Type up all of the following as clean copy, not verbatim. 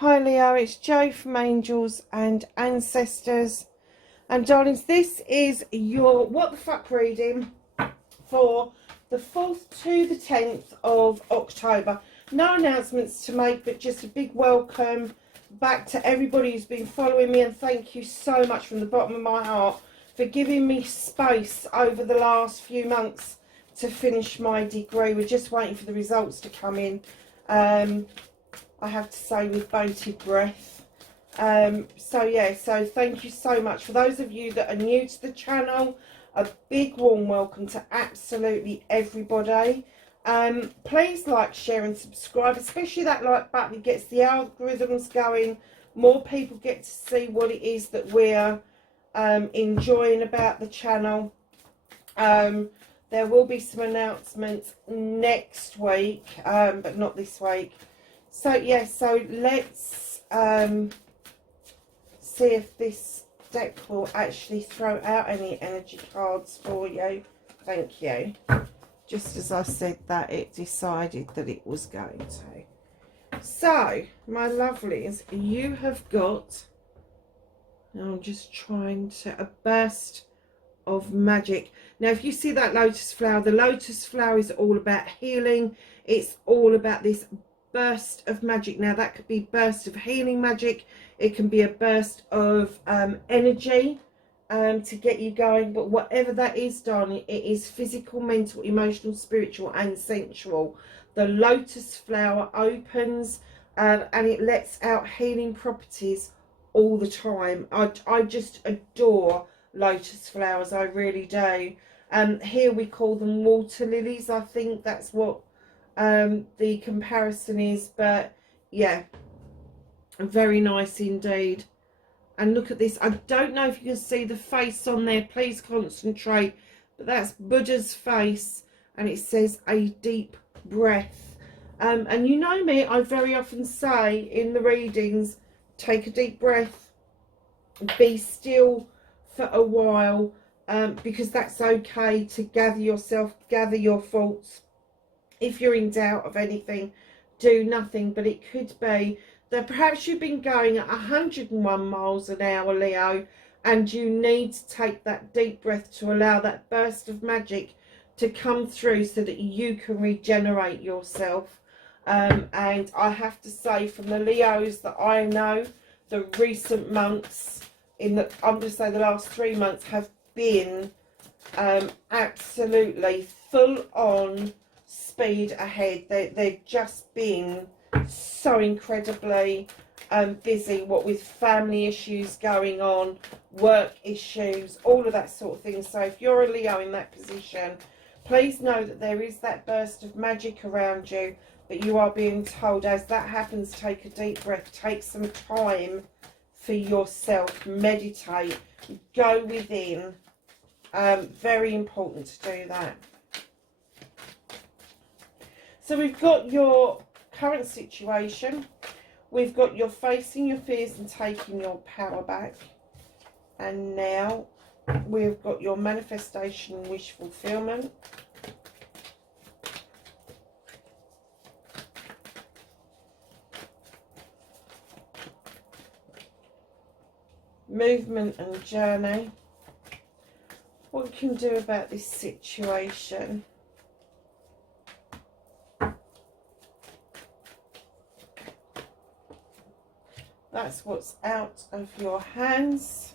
Hi Leo, it's Jo from Angels and Ancestors. And darlings, this is your What the Fuck reading for the 4th to the 10th of October. No announcements to make, but just a big welcome back to everybody who's been following me, and thank you so much from the bottom of my heart for giving me space over the last few months to finish my degree. We're just waiting for the results to come in. I have to say, with bated breath. So thank you so much. For those of you that are new to the channel, a big warm welcome to absolutely everybody. Please like, share and subscribe, especially that like button. It gets the algorithms going. More people get to see what it is that we're enjoying about the channel. There will be some announcements next week, but not this week. So yeah, so let's see if this deck will actually throw out any energy cards for you. Thank you. Just as I said that, it decided that it was going to. So, my lovelies, you have got, I'm just trying to, a burst of magic. Now, if you see that lotus flower, the lotus flower is all about healing. It's all about this burst of magic. Now that could be burst of healing magic, it can be a burst of energy to get you going, but whatever that is, darling, it is physical, mental, emotional, spiritual and sensual. The lotus flower opens and it lets out healing properties all the time. I just adore lotus flowers, I really do. Here we call them water lilies. I think that's what the comparison is, but yeah, very nice indeed. And look at this. I don't know if you can see the face on there, please concentrate, but that's Buddha's face, and it says a deep breath. And you know me, I very often say in the readings, take a deep breath, be still for a while, because that's okay to gather yourself, gather your thoughts. If you're in doubt of anything, do nothing. But it could be that perhaps you've been going at 101 miles an hour, Leo, and you need to take that deep breath to allow that burst of magic to come through so that you can regenerate yourself. And I have to say, from the Leos that I know, the recent months, I'm going to say the last 3 months, have been absolutely full on speed ahead. They've just been so incredibly busy, what with family issues going on, work issues, all of that sort of thing. So if you're a Leo in that position, please know that there is that burst of magic around you, but you are being told, as that happens, take a deep breath, take some time for yourself, meditate, go within. Very important to do that. So we've got your current situation, we've got your facing your fears and taking your power back, and now we've got your manifestation and wish fulfillment. Movement and journey. What we can do about this situation. That's what's out of your hands.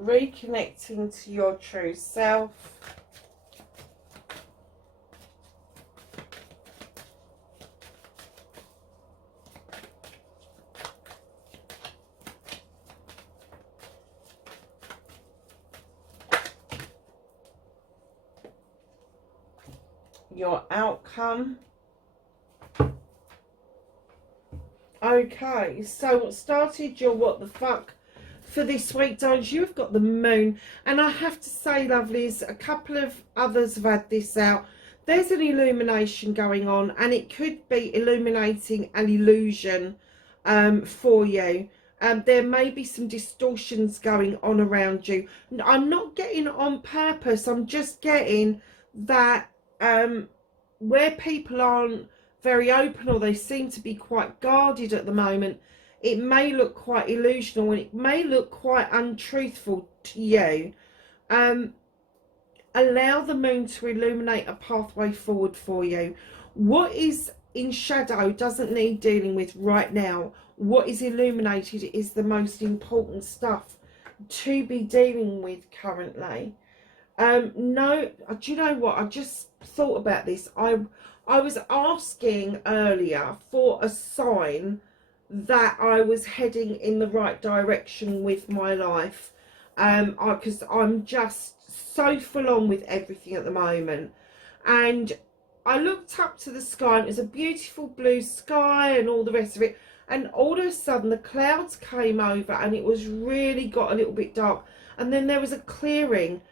Reconnecting to your true self. Your outcome. Okay, so what started your what the fuck for this week, darlings, you've got the moon. And I have to say, lovelies, a couple of others have had this out. There's an illumination going on, and it could be illuminating an illusion for you. There may be some distortions going on around you. I'm not getting it on purpose. I'm just getting that where people aren't very open, or they seem to be quite guarded at the moment, it may look quite illusional, and it may look quite untruthful to you. Allow the moon to illuminate a pathway forward for you. What is in shadow doesn't need dealing with right now. What is illuminated is the most important stuff to be dealing with currently. No, do you know what? I just thought about this. I was asking earlier for a sign that I was heading in the right direction with my life. Because I'm just so full on with everything at the moment. And I looked up to the sky, and it was a beautiful blue sky and all the rest of it. And all of a sudden the clouds came over, and it was really got a little bit dark. And then there was a clearing.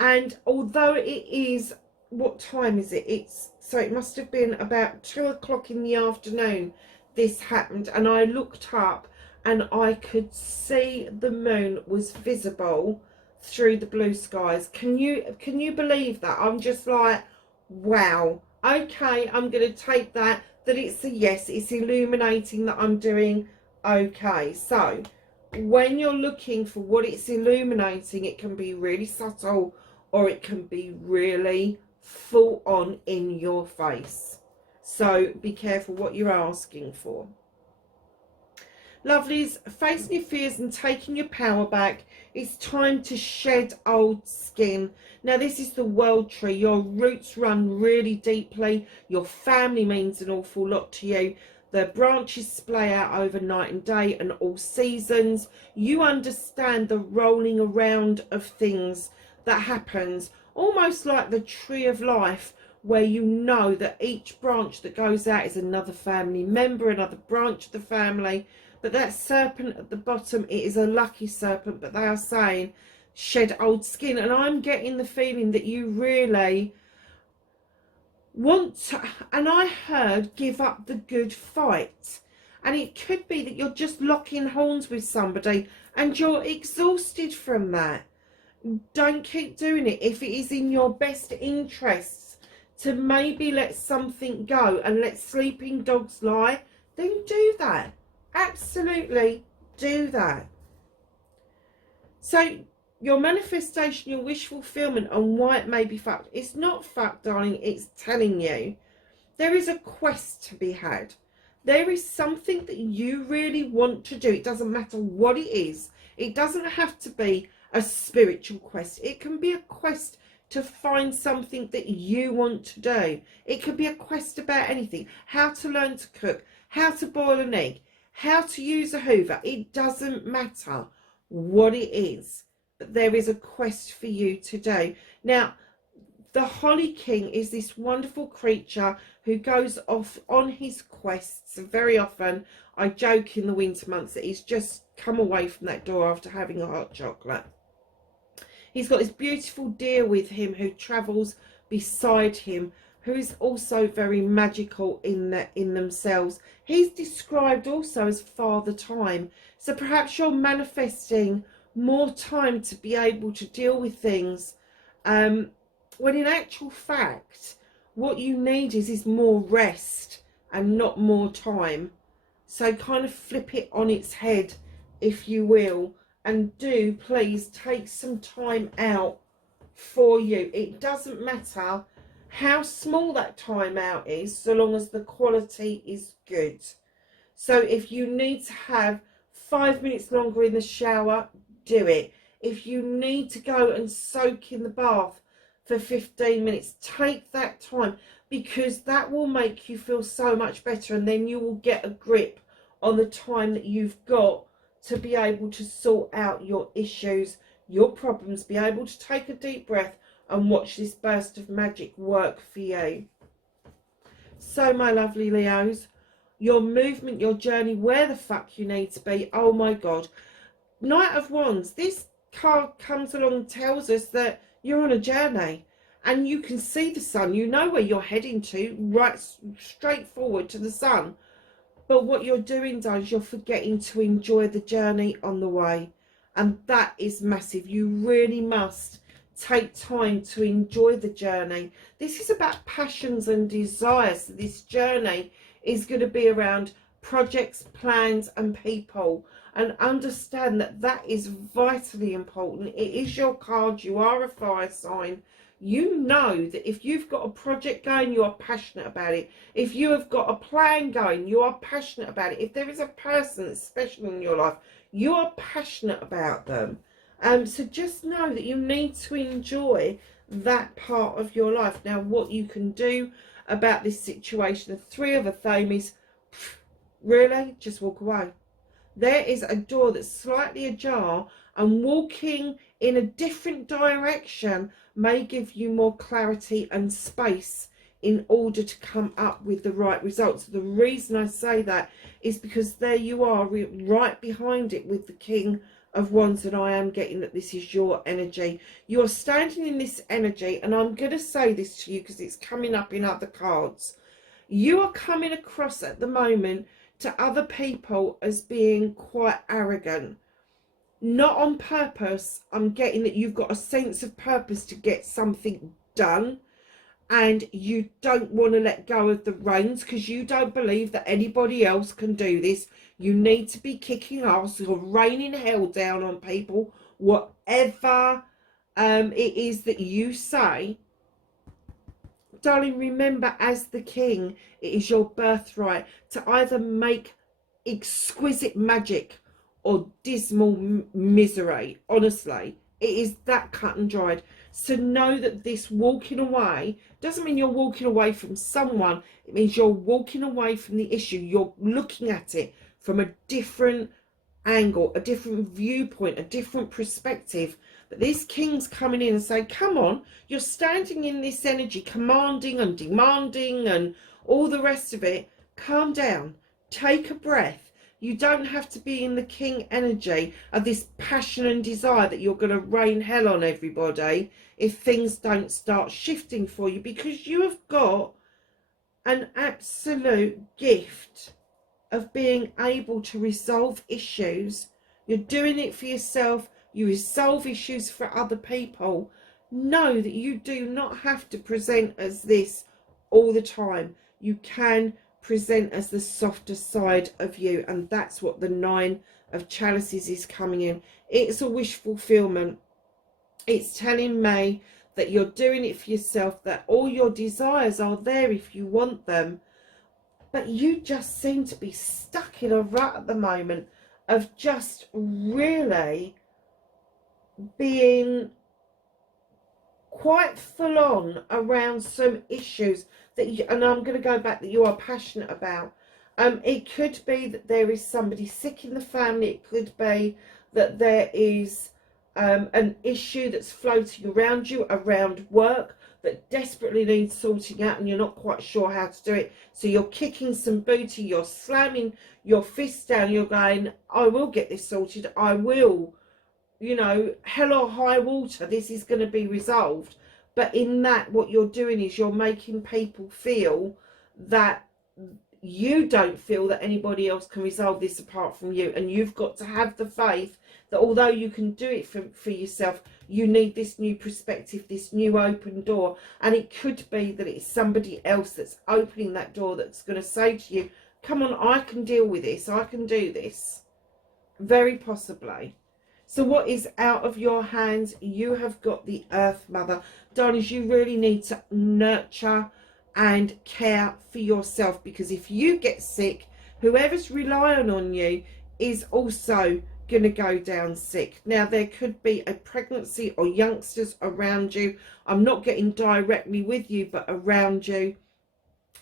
And although it is, what time is it? So it must have been about 2 o'clock in the afternoon this happened. And I looked up, and I could see the moon was visible through the blue skies. Can you believe that? I'm just like, wow. Okay, I'm going to take that it's a yes. It's illuminating that I'm doing okay. So when you're looking for what it's illuminating, it can be really subtle, or it can be really full on in your face. So be careful what you're asking for. Lovelies, facing your fears and taking your power back. It's time to shed old skin. Now, this is the world tree. Your roots run really deeply. Your family means an awful lot to you. The branches splay out over night and day and all seasons. You understand the rolling around of things that happens, almost like the tree of life, where you know that each branch that goes out is another family member, another branch of the family. But that serpent at the bottom, it is a lucky serpent, but they are saying shed old skin. And I'm getting the feeling that you really want to, and I heard, give up the good fight. And it could be that you're just locking horns with somebody and you're exhausted from that. Don't keep doing it. If it is in your best interests to maybe let something go and let sleeping dogs lie, then do that. Absolutely do that. So your manifestation, your wish fulfillment, and why it may be fucked. It's not fucked, darling. It's telling you there is a quest to be had. There is something that you really want to do. It doesn't matter what it is. It doesn't have to be a spiritual quest. It can be a quest to find something that you want to do. It could be a quest about anything. How to learn to cook, how to boil an egg, how to use a hoover. It doesn't matter what it is, but there is a quest for you to do. Now, the Holly King is this wonderful creature who goes off on his quests. Very often, I joke in the winter months that he's just come away from that door after having a hot chocolate. He's got this beautiful deer with him who travels beside him, who is also very magical in themselves. He's described also as Father Time. So perhaps you're manifesting more time to be able to deal with things, when in actual fact, what you need is more rest and not more time. So kind of flip it on its head, if you will, and do please take some time out for you. It doesn't matter how small that time out is, so long as the quality is good. So if you need to have 5 minutes longer in the shower, do it. If you need to go and soak in the bath for 15 minutes, take that time, because that will make you feel so much better, and then you will get a grip on the time that you've got to be able to sort out your issues, your problems, be able to take a deep breath and watch this burst of magic work for you. So my lovely Leos, your movement, your journey, where the fuck you need to be, oh my God. Knight of Wands, this card comes along and tells us that you're on a journey and you can see the sun, you know where you're heading to, right straight forward to the sun. But what you're doing, is you're forgetting to enjoy the journey on the way. And that is massive. You really must take time to enjoy the journey. This is about passions and desires. So this journey is going to be around projects, plans, and people. And understand that that is vitally important. It is your card. You are a fire sign. You know that if you've got a project going, you are passionate about it. If you have got a plan going, you are passionate about it. If there is a person that's special in your life, you are passionate about them. So just know that you need to enjoy that part of your life. Now, what you can do about this situation, the Three of Athames, really, just walk away. There is a door that's slightly ajar, and walking in a different direction may give you more clarity and space in order to come up with the right results. The reason I say that is because there you are, right behind it with the King of Wands, and I am getting that this is your energy. You're standing in this energy, and I'm going to say this to you because it's coming up in other cards. You are coming across at the moment to other people as being quite arrogant. Not on purpose. I'm getting that you've got a sense of purpose to get something done, and you don't want to let go of the reins because you don't believe that anybody else can do this. You need to be kicking ass or raining hell down on people, whatever it is that you say. Darling, remember, as the king, it is your birthright to either make exquisite magic or dismal misery. Honestly, it is that cut and dried. So know that this walking away doesn't mean you're walking away from someone. It means you're walking away from the issue. You're looking at it from a different angle, a different viewpoint, a different perspective. But this king's coming in and saying, come on, you're standing in this energy, commanding and demanding and all the rest of it. Calm down, take a breath. You don't have to be in the king energy of this passion and desire that you're going to rain hell on everybody if things don't start shifting for you, because you have got an absolute gift of being able to resolve issues. You're doing it for yourself. You resolve issues for other people. Know that you do not have to present as this all the time. You can present as the softer side of you, and that's what the Nine of Chalices is coming in. It's a wish fulfillment. It's telling me that you're doing it for yourself, that all your desires are there if you want them. But you just seem to be stuck in a rut at the moment of just really being quite full on around some issues that you, and I'm going to go back, that you are passionate about. It could be that there is somebody sick in the family. It could be that there is an issue that's floating around you, around work, that desperately needs sorting out, and you're not quite sure how to do it. So you're kicking some booty, you're slamming your fists down, you're going, I will get this sorted, I will, you know, hell or high water, this is going to be resolved. But in that, what you're doing is you're making people feel that you don't feel that anybody else can resolve this apart from you. And you've got to have the faith that although you can do it for yourself, you need this new perspective, this new open door. And it could be that it's somebody else that's opening that door that's going to say to you, come on, I can deal with this, I can do this. Very possibly. So what is out of your hands? You have got the Earth Mother. Darlings, you really need to nurture and care for yourself, because if you get sick, whoever's relying on you is also going to go down sick. Now, there could be a pregnancy or youngsters around you. I'm not getting directly with you, but around you.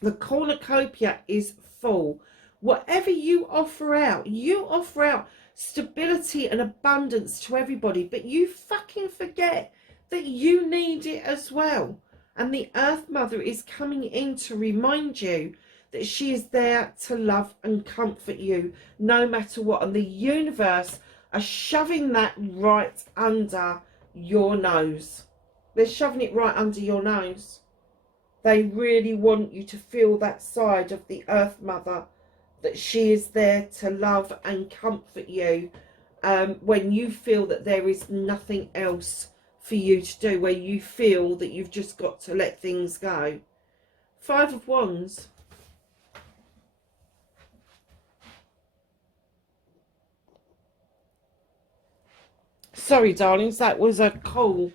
The cornucopia is full. Whatever you offer out stability and abundance to everybody, but you fucking forget that you need it as well. And the Earth Mother is coming in to remind you that she is there to love and comfort you no matter what. And the universe are shoving that right under your nose. They're shoving it right under your nose. They really want you to feel that side of the Earth Mother that she is there to love and comfort you when you feel that there is nothing else for you to do, where you feel that you've just got to let things go. Five of Wands. Sorry, darlings, that was a call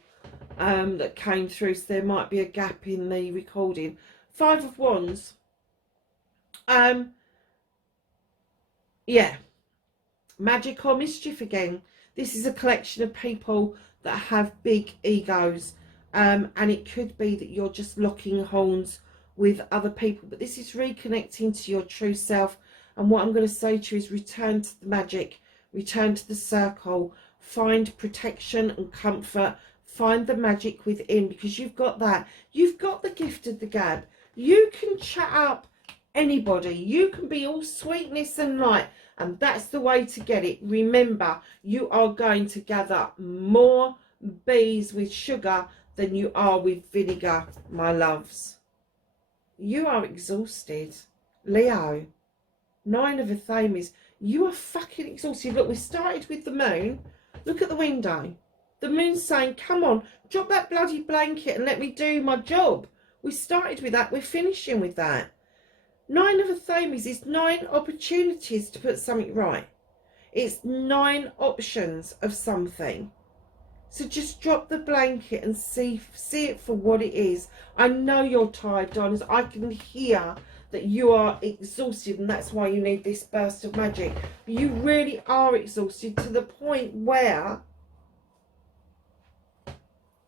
that came through, so there might be a gap in the recording. Five of Wands. Yeah. Magic or mischief again. This is a collection of people that have big egos. And it could be that you're just locking horns with other people. But this is reconnecting to your true self. And what I'm going to say to you is return to the magic. Return to the circle. Find protection and comfort. Find the magic within, because you've got that. You've got the gift of the gab. You can chat up anybody. You can be all sweetness and light. And that's the way to get it. Remember, you are going to gather more bees with sugar than you are with vinegar, my loves. You are exhausted. Leo, 9 of Athames. You are fucking exhausted. Look, we started with the moon. Look at the window. The moon's saying, come on, drop that bloody blanket and let me do my job. We started with that. We're finishing with that. 9 of Athames is 9 opportunities to put something right. It's 9 options of something. So just drop the blanket and see it for what it is. I know you're tired, darlings. I can hear that you are exhausted, and that's why you need this burst of magic. But you really are exhausted to the point where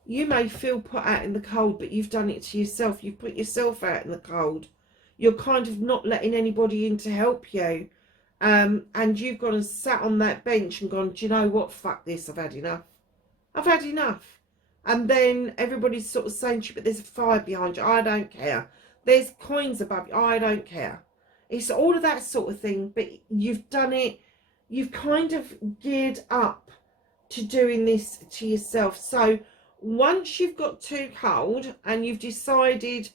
you may feel put out in the cold, but you've done it to yourself. You've put yourself out in the cold. You're kind of not letting anybody in to help you. And you've gone and sat on that bench and gone, do you know what? Fuck this. I've had enough. I've had enough. And then everybody's sort of saying to you, but there's a fire behind you. I don't care. There's coins above you. I don't care. It's all of that sort of thing. But you've done it. You've kind of geared up to doing this to yourself. So once you've got too cold and you've decided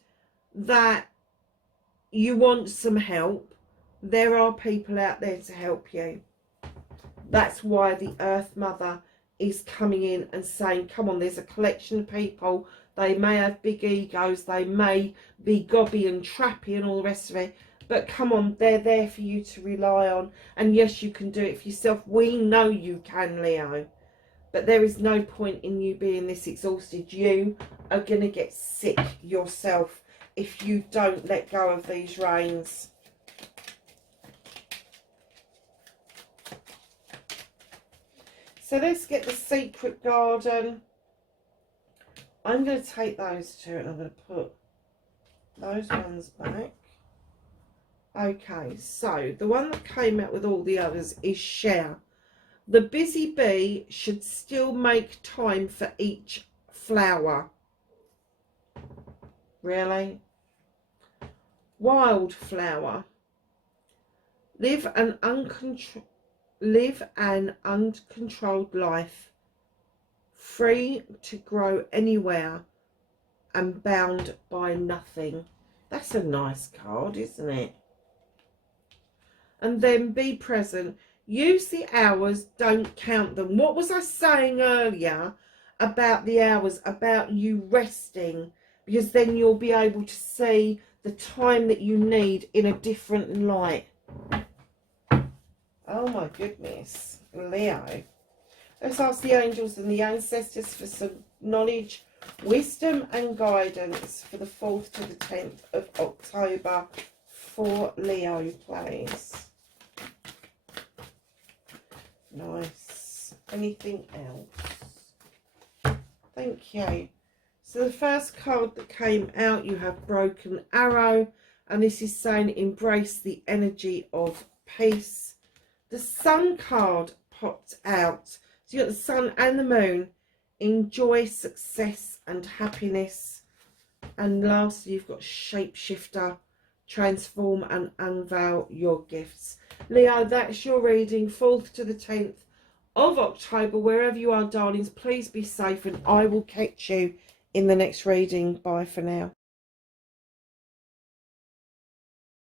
that you want some help, there are people out there to help you. That's why the Earth Mother is coming in and saying, come on, there's a collection of people. They may have big egos. They may be gobby and trappy and all the rest of it. But come on, they're there for you to rely on. And yes, you can do it for yourself. We know you can, Leo. But there is no point in you being this exhausted. You are going to get sick yourself if you don't let go of these reins. So let's get the secret garden. I'm going to take those two and I'm going to put those ones back. Okay, so the one that came out with all the others is share. The busy bee should still make time for each flower. Really? Wildflower. Live an uncontrolled life, free to grow anywhere and bound by nothing. That's a nice card, isn't it? And then be present. Use the hours, don't count them. What was I saying earlier about the hours, about you resting? Because then you'll be able to see the time that you need in a different light. Oh my goodness, Leo. Let's ask the angels and the ancestors for some knowledge, wisdom and guidance for the 4th to the 10th of October for Leo, please. Nice. Anything else? Thank you. So the first card that came out, you have Broken Arrow, and this is saying embrace the energy of peace. The Sun card popped out. So you got the Sun and the Moon. Enjoy success and happiness. And lastly, you've got Shapeshifter. Transform and unveil your gifts. Leo, that's your reading, 4th to the 10th of October. Wherever you are, darlings, please be safe, and I will catch you in the next reading. Bye for now.